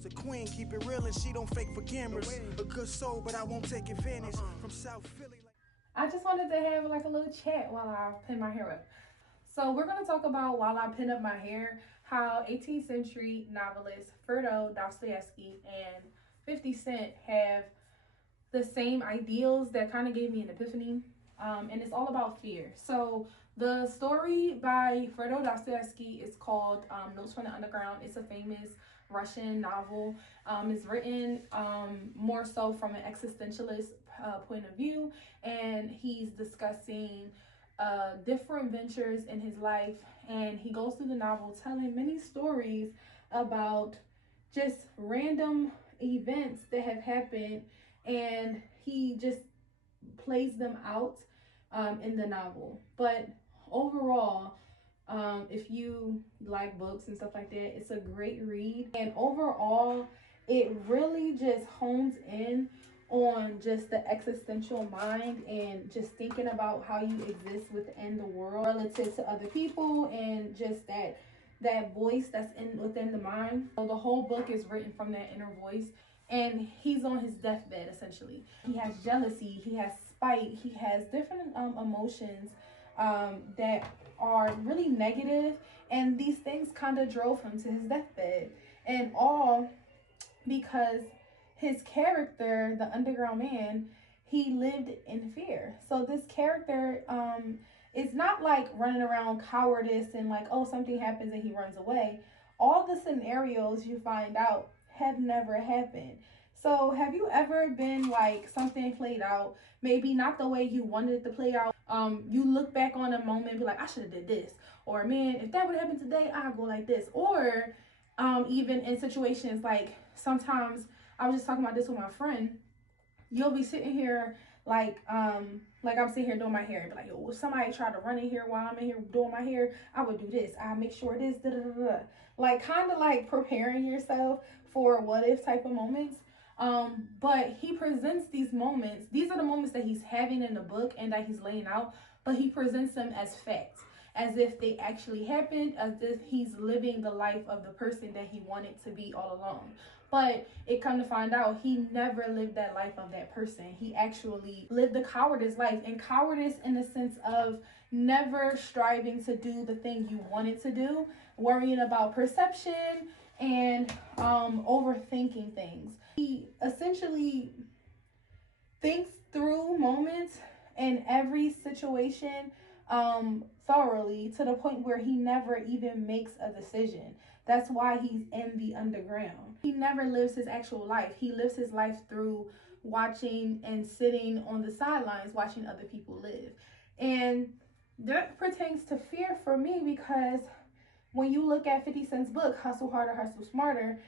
The queen keep it real and she don't fake for cameras. A good soul, but I won't take advantage. From South Philly. I just wanted to have like a little chat while I pin my hair up. So we're going to talk about, while I pin up my hair, how 18th century novelists Dostoyevsky and 50 Cent have the same ideals that kind of gave me an epiphany. And it's all about fear. So the story by Dostoyevsky is called Notes from the Underground. It's a famous Russian novel. It's written more so from an existentialist point of view, and he's discussing different ventures in his life, and he goes through the novel telling many stories about just random events that have happened, and he just plays them out in the novel. But overall, if you like books and stuff like that, it's a great read. And overall, it really just hones in on just the existential mind and just thinking about how you exist within the world relative to other people, and just that voice that's within the mind. So the whole book is written from that inner voice, and he's on his deathbed essentially. He has jealousy, he has spite, he has different emotions that are really negative, and these things kind of drove him to his deathbed, and all because his character, the underground man, he lived in fear. So this character is not like running around cowardice and like, oh, something happens and he runs away. All the scenarios you find out have never happened. So have you ever been like, something played out, maybe not the way you wanted it to play out? You look back on a moment and be like, I should have did this. Or man, if that would happen today, I'd go like this. Or even in situations like, sometimes, I was just talking about this with my friend, you'll be sitting here like I'm sitting here doing my hair, and be like, yo, if somebody tried to run in here while I'm in here doing my hair, I would do this. I make sure this, da da da da. Like kind of like preparing yourself for what if type of moments. But he presents these moments. These are the moments that he's having in the book and that he's laying out, but he presents them as facts, as if they actually happened, as if he's living the life of the person that he wanted to be all along. But it come to find out, he never lived that life of that person. He actually lived the cowardice life, and cowardice in the sense of never striving to do the thing you wanted to do, worrying about perception and overthinking things. He essentially thinks through moments and every situation thoroughly, to the point where he never even makes a decision. That's why he's in the underground. He never lives his actual life. He lives his life through watching and sitting on the sidelines, watching other people live. And that pertains to fear for me, because when you look at 50 Cent's book, Hustle Harder, Hustle Smarter,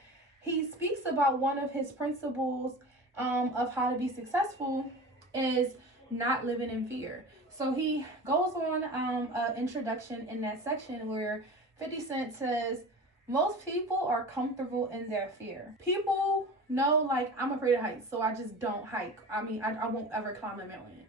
he speaks about one of his principles of how to be successful is not living in fear. So he goes on an introduction in that section where 50 Cent says, most people are comfortable in their fear. People know, like, I'm afraid of heights, so I just don't hike. I mean, I won't ever climb a mountain.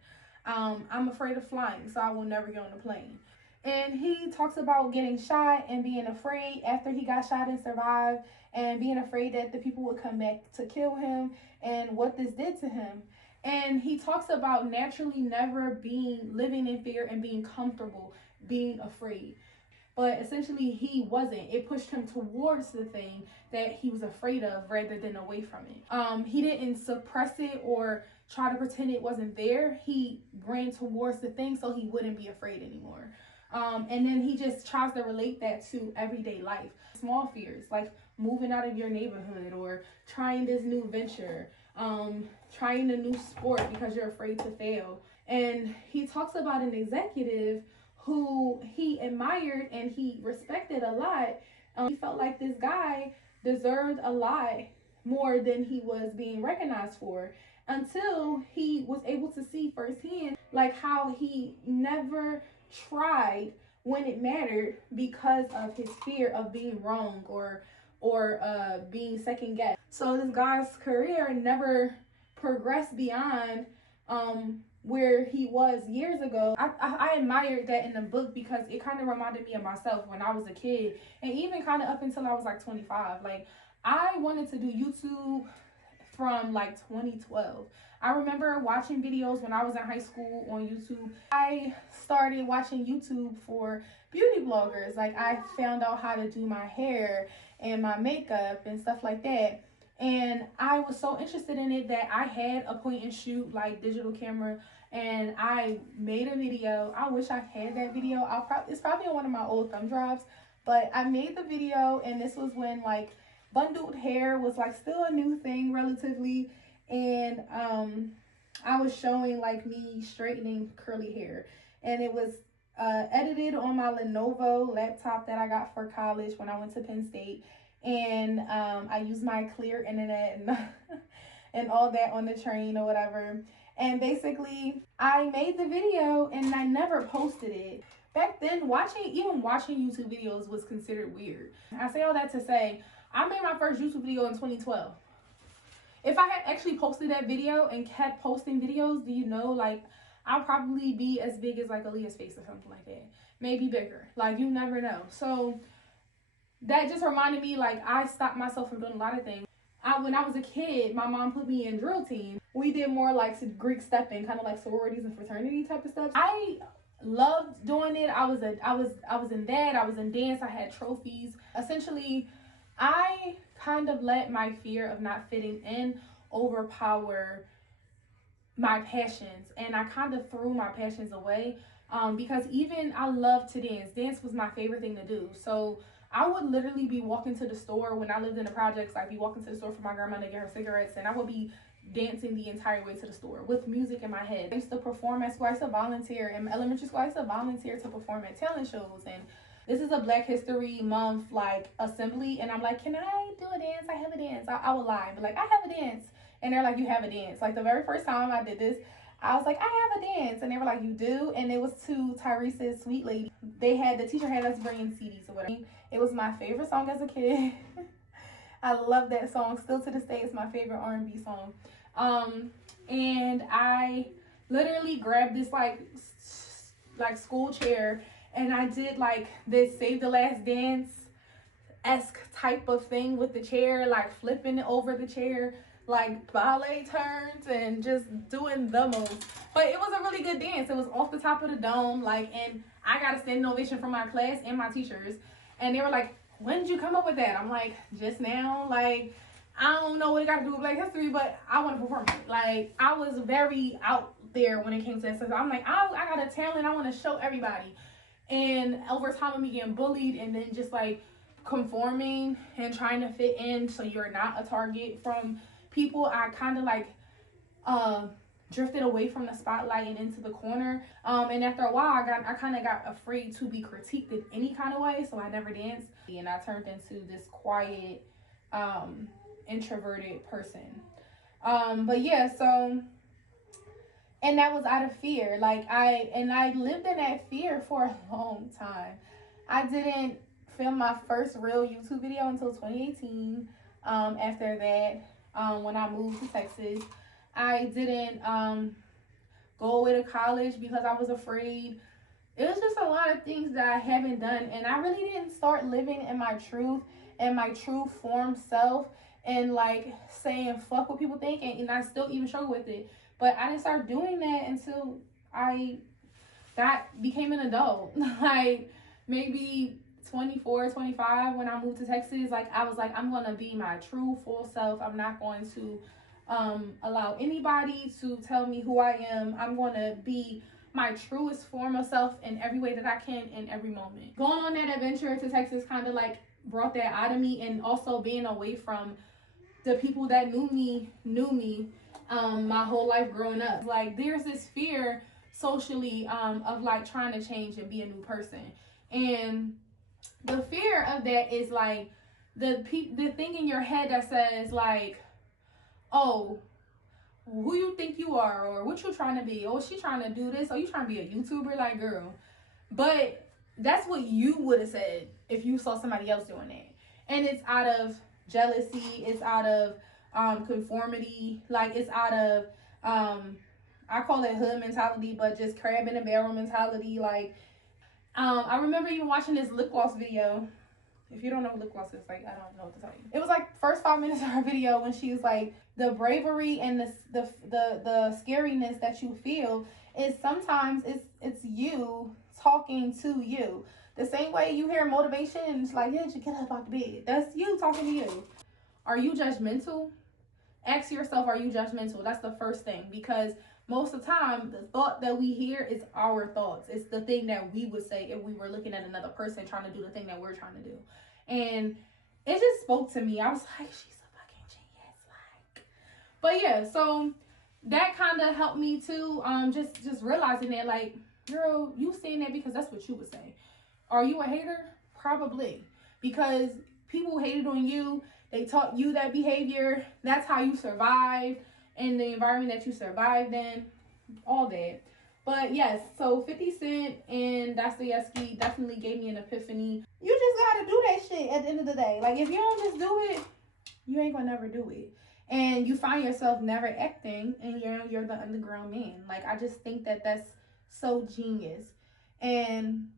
I'm afraid of flying, so I will never get on a plane. And he talks about getting shot and being afraid after he got shot and survived, and being afraid that the people would come back to kill him, and what this did to him. And he talks about naturally never living in fear and being comfortable, being afraid. But essentially he wasn't. It pushed him towards the thing that he was afraid of rather than away from it. He didn't suppress it or try to pretend it wasn't there. He ran towards the thing so he wouldn't be afraid anymore. And then he just tries to relate that to everyday life. Small fears like moving out of your neighborhood, or trying this new venture, trying a new sport because you're afraid to fail. And he talks about an executive who he admired and he respected a lot. He felt like this guy deserved a lot more than he was being recognized for, until he was able to see firsthand like how he never tried when it mattered because of his fear of being wrong or being second guessed. So this guy's career never progressed beyond where he was years ago. I admired that in the book because it kind of reminded me of myself when I was a kid, and even kind of up until I was like 25. Like, I wanted to do YouTube from like 2012. I remember watching videos when I was in high school on YouTube. I started watching YouTube for beauty bloggers. Like, I found out how to do my hair and my makeup and stuff like that. And I was so interested in it that I had a point and shoot like digital camera, and I made a video. I wish I had that video. It's probably on one of my old thumb drives, but I made the video, and this was when like bundled hair was like still a new thing relatively, and I was showing like me straightening curly hair, and it was edited on my Lenovo laptop that I got for college when I went to Penn State. And I used my clear internet and and all that on the train or whatever. And basically, I made the video and I never posted it. Back then, even watching YouTube videos was considered weird. I say all that to say, I made my first YouTube video in 2012. If I had actually posted that video and kept posting videos, do you know, like, I'll probably be as big as like Aaliyah's face or something like that. Maybe bigger. Like, you never know. So that just reminded me, like, I stopped myself from doing a lot of things. When I was a kid, my mom put me in drill team. We did more like Greek stepping, kind of like sororities and fraternity type of stuff. I loved doing it. I was in that. I was in dance. I had trophies. Essentially, I kind of let my fear of not fitting in overpower my passions, and I kind of threw my passions away because even I love to dance. Dance was my favorite thing to do. So I would literally be walking to the store when I lived in the projects. I'd be walking to the store for my grandma to get her cigarettes, and I would be dancing the entire way to the store with music in my head. I used to perform at school. I used to volunteer in elementary school. I used to volunteer to perform at talent shows, and this is a Black History Month like assembly, and I'm like, can I do a dance? I have a dance. I would lie, but like, I have a dance. And they're like, you have a dance. Like, the very first time I did this, I was like, I have a dance. And they were like, you do? And it was to Tyrese's Sweet Lady. The teacher had us bringing CDs or whatever. It was my favorite song as a kid. I love that song. Still to this day, it's my favorite R&B song. And I literally grabbed this like school chair, and I did like this Save the Last Dance-esque type of thing with the chair, like flipping it over the chair, like ballet turns and just doing the most. But it was a really good dance. It was off the top of the dome, like, and I got a standing ovation from my class and my teachers. And they were like, when did you come up with that? I'm like, just now. Like, I don't know what it got to do with Black History, but I want to perform it. Like, I was very out there when it came to that stuff. I'm like, I got a talent. I want to show everybody. And over time, I began bullied, and then just like conforming and trying to fit in so you're not a target from people. I kind of like drifted away from the spotlight and into the corner. And after a while, I kind of got afraid to be critiqued in any kind of way, so I never danced. And I turned into this quiet, introverted person. But yeah, so, and that was out of fear. Like, I lived in that fear for a long time. I didn't film my first real YouTube video until 2018. After that, when I moved to Texas, I didn't go away to college because I was afraid. It was just a lot of things that I haven't done, and I really didn't start living in my truth and my true form self, and like saying fuck what people think, and I still even struggle with it. But I didn't start doing that until I became an adult. Like maybe 24, 25 when I moved to Texas. Like, I was like, I'm gonna be my true full self. I'm not going to allow anybody to tell me who I am. I'm gonna be my truest form of self in every way that I can in every moment. Going on that adventure to Texas kind of like brought that out of me, and also being away from the people that knew me my whole life growing up. Like, there's this fear socially of like trying to change and be a new person, and the fear of that is like the thing in your head that says like, oh, who you think you are, or what you trying to be, or she trying to do this, or you trying to be a YouTuber. Like, girl, but that's what you would have said if you saw somebody else doing that. And it's out of jealousy, it's out of conformity, like it's out of I call it hood mentality, but just crab in a barrel mentality. Like, I remember even watching this lip gloss video, If you don't know what lip gloss is, like, I don't know what to tell you. It was like first 5 minutes of her video when she's like, the bravery and the scariness that you feel is sometimes it's you talking to you. The same way you hear motivation and it's like, yeah, you get up out the bed. That's you talking to you. Are you judgmental? Ask yourself, are you judgmental? That's the first thing, because most of the time, the thought that we hear is our thoughts. It's the thing that we would say if we were looking at another person trying to do the thing that we're trying to do. And it just spoke to me. I was like, she's a fucking genius. Like, but yeah, so that kind of helped me too. Just realizing that, like, girl, you saying that because that's what you would say. Are you a hater? Probably. Because people hated on you. They taught you that behavior. That's how you survived in the environment that you survived in. All that. But yes, so 50 Cent and Dostoyevsky definitely gave me an epiphany. You just gotta do that shit at the end of the day. Like, if you don't just do it, you ain't gonna never do it. And you find yourself never acting, and you're the underground man. Like, I just think that that's so genius. And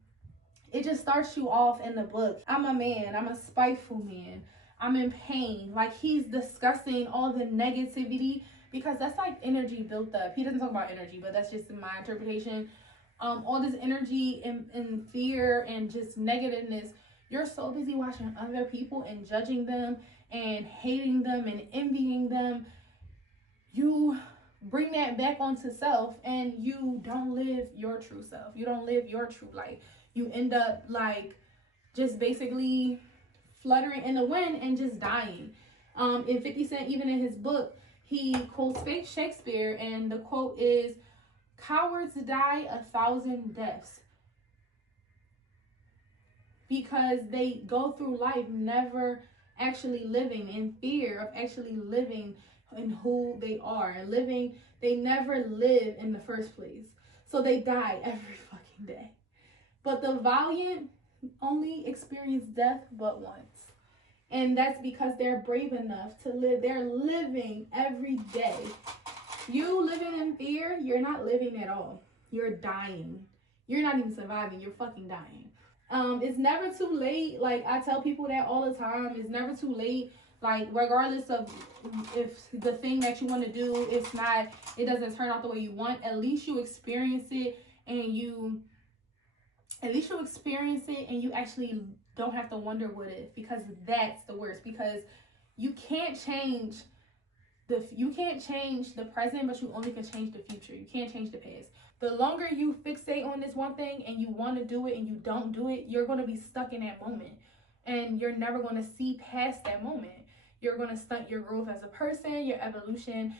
it just starts you off in the book. I'm a man. I'm a spiteful man. I'm in pain. Like, he's discussing all the negativity, because that's like energy built up. He doesn't talk about energy, but that's just in my interpretation. All this energy and fear and just negativeness. You're so busy watching other people and judging them and hating them and envying them. You bring that back onto self, and you don't live your true self. You don't live your true life. You end up like just basically fluttering in the wind and just dying. In 50 Cent, even in his book, he quotes Shakespeare, and the quote is, "Cowards die 1,000 deaths," because they go through life never actually living in fear of actually living in who they are and living. They never live in the first place, so they die every fucking day. But the valiant only experience death but once. And that's because they're brave enough to live. They're living every day. You living in fear, you're not living at all. You're dying. You're not even surviving. You're fucking dying. It's never too late. Like, I tell people that all the time. It's never too late. Like, regardless of if the thing that you want to do, it doesn't turn out the way you want, at least you experience it, and you actually don't have to wonder what if, because that's the worst. Because you can't change the present, but you only can change the future. You can't change the past. The longer you fixate on this one thing and you want to do it and you don't do it, you're going to be stuck in that moment, and you're never going to see past that moment. You're going to stunt your growth as a person, your evolution.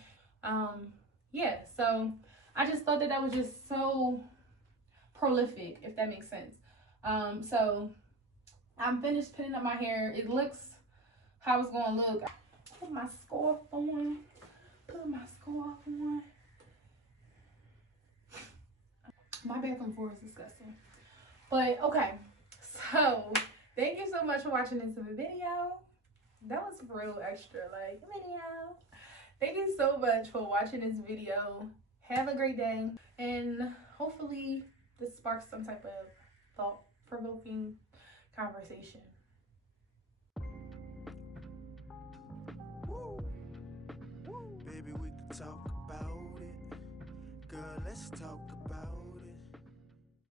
So I just thought that was just so prolific, if that makes sense. So I'm finished pinning up my hair. It looks how it's going to look. Put my scarf on. My bathroom floor is disgusting. But okay, so thank you so much for watching this video. That was real extra, like, video. Thank you so much for watching this video. Have a great day, and hopefully this sparks some type of thought-provoking conversation. Woo. Woo. Baby, we can talk about it. Girl, let's talk about it.